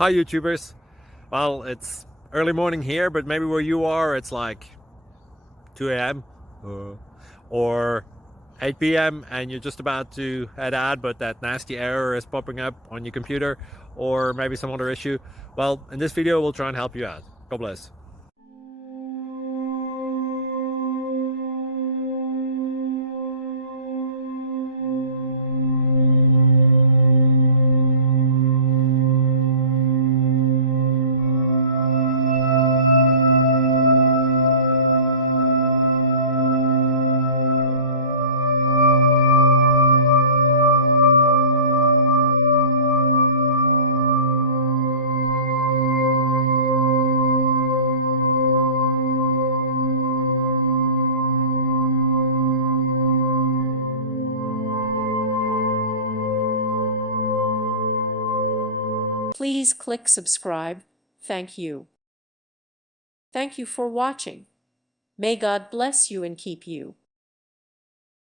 Hi YouTubers. Well, it's early morning here, but maybe where you are it's like 2 a.m. or 8 p.m. and you're just about to head out, but that nasty error is popping up on your computer, or maybe some other issue. Well, in this video we'll try and help you out. God bless. Please click subscribe. Thank you. Thank you for watching. May God bless you and keep you.